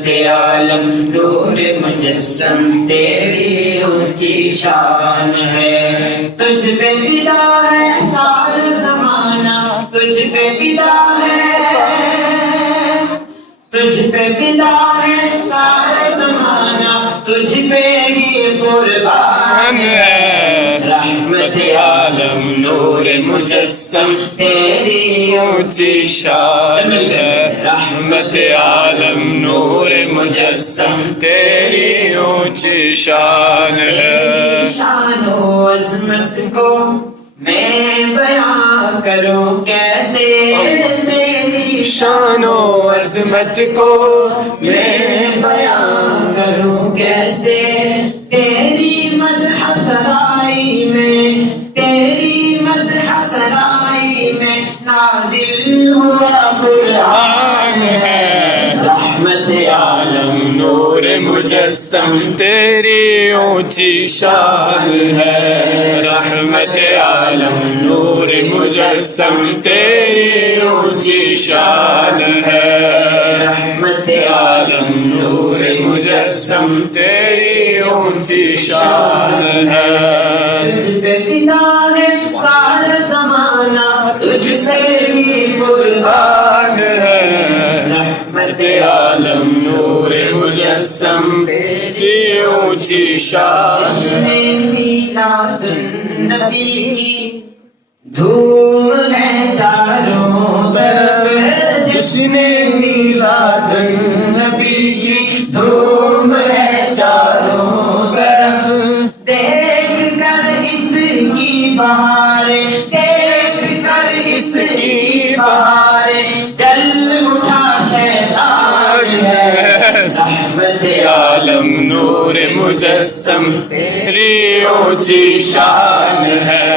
رحمت عالم نور مجسم تیری اونچی شان ہے. تجھ پہ فدا ہے سارا زمانہ، تجھ پہ فدا ہے، تجھ پہ فدا ہے سارا زمانہ، تجھ پہ ہی قربان ہے. رحمت عالم نور مجسم تیری اونچی شان ہے. رحمت عالم نور مجسم تیری اونچی شان ہے. شان و عظمت کو میں بیان کروں کیسے، تیری شان و عظمت کو میں بیان کروں کیسے. تیری مدح سرائی میں، تیری مدح سرائی میں نازل ہوا قرآن ہے. رحمت عالم نور مجسم تیری اونچی شان ہے. رحمت عالم نور مجسم تیری اونچی شان ہے. رحمت عالم نور مجسم تیری اونچی شان ہے. تجھ پہ فدا ہے سارا زمانہ، تجھ سے ہی قربان ہے. رحمت عالم نور مجسم تیری اونچی شان ہے. میلاد النبی کی دھوم ہے چاروں طرف، جشن میلاد النبی کی دھوم ہے چاروں طرف. دیکھ کر اس کی بہاریں، دیکھ کر اس کی بہاریں جل اٹھا شیطان ہے. رحمت عالم نور مجسم تیری اونچی شان ہے.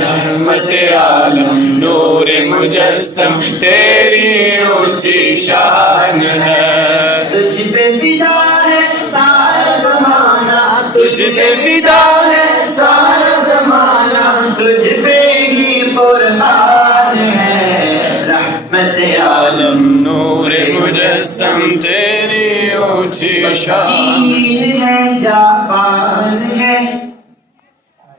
رحمت عالم نور مجسم تیری اونچی شان ہے. تجھ پہ فدا ہے سارا زمانہ، تجھ پہ فدا ہے سارا زمانہ، تجھ پہ ہی قربان ہے. رحمت عالم نور مجسم تیری اونچی شان. چین ہے جاپان ہے،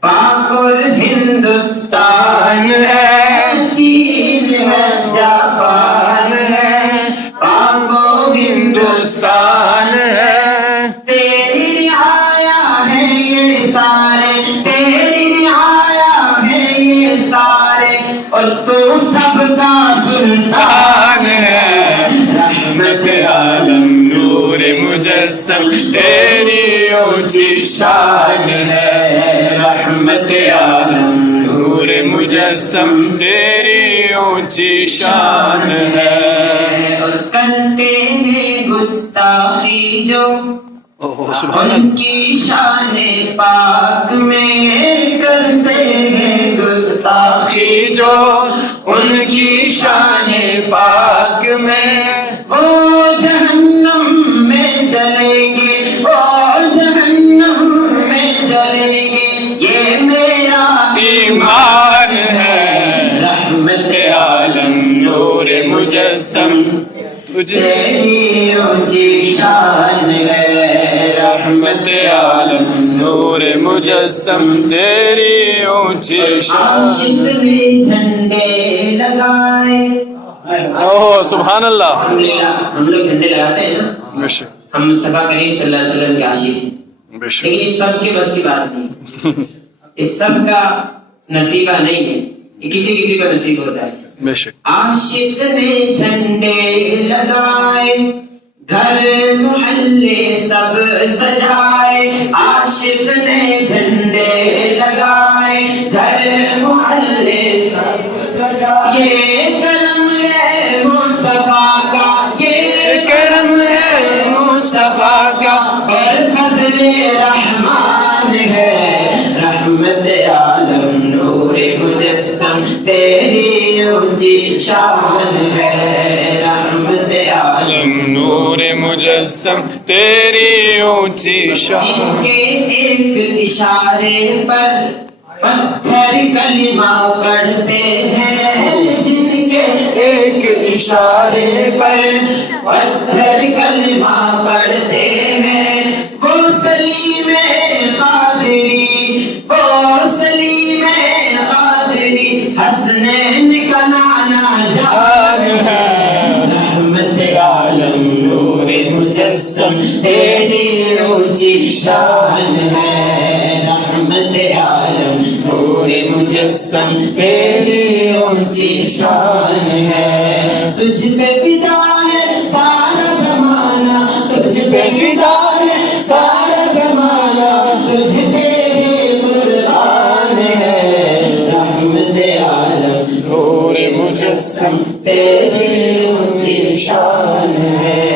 پاک اور ہندوستان ہے. چین ہے جاپان ہے، پاک و ہندوستان ہے. تیری آیا ہے یہ سارے، تیری آیا ہے یہ سارے، اور تو سب کا سلطان ہے. رحمت عالم نور مجسم تیری اونچی شان ہے. رحمت عالم نور مجسم تیری اونچی شان ہے. اور کرتے ہیں گستاخی جو ان کی شان پاک میں، کرتے ہیں گستاخی جو ان کی شان پاک میں. وہ جہنم میں جلیں گے، وہ جہنم میں جلیں گے، یہ میرا ایمان ہے. رحمت عالم نور مجسم تیری اونچی شان ہے. رحمت عالم نور مجسم تیری اونچی شان. عاشق نے جھنڈے لگائے. اوہ سبحان اللہ. ہم لوگ جھنڈے لگاتے ہیں نا، بے شک. ہم مصطفیٰ کریم صلی اللہ علیہ وسلم کے عاشق ہیں، بے شک. لیکن اس سب کے بس کی بات نہیں، اس سب کا نصیبہ نہیں ہے، یہ کسی کسی کا نصیب ہوتا ہے. بے شک. عاشق نے جھنڈے لگائے، گھر محلے سب سجائے. عاشق نے جھنڈے لگائے، گھر محلے سب سجائے. یہ کرم ہے مصطفیٰ کا، یہ کرم ہے مصطفیٰ کا، اور فضل رحمان ہے. رحمت عالم نور مجسم تیری اونچی شان ہے. رحمت عالم نور مجسم تیری اونچی شان. جن کے ایک اشارے پر پتھر کلمہ پڑھتے ہیں، جن کے ایک اشارے پر پتھر کلمہ پڑھتے ہیں وہ سلیم قادری، وہ سلیم قادری، حسنین کا نانا جان ہے، رحمت عالم نور مجسم تیری اونچی شان ہے، رحمت عالم نور مجسم تیری اونچی شان ہے، تجھ پہ فدا ہے سارا زمانہ، تجھ پہ فدا ہے سارا زمانہ، تجھ پہ ہی قربان ہے، رحمت عالم نور مجسم تیری اونچی شان ہے۔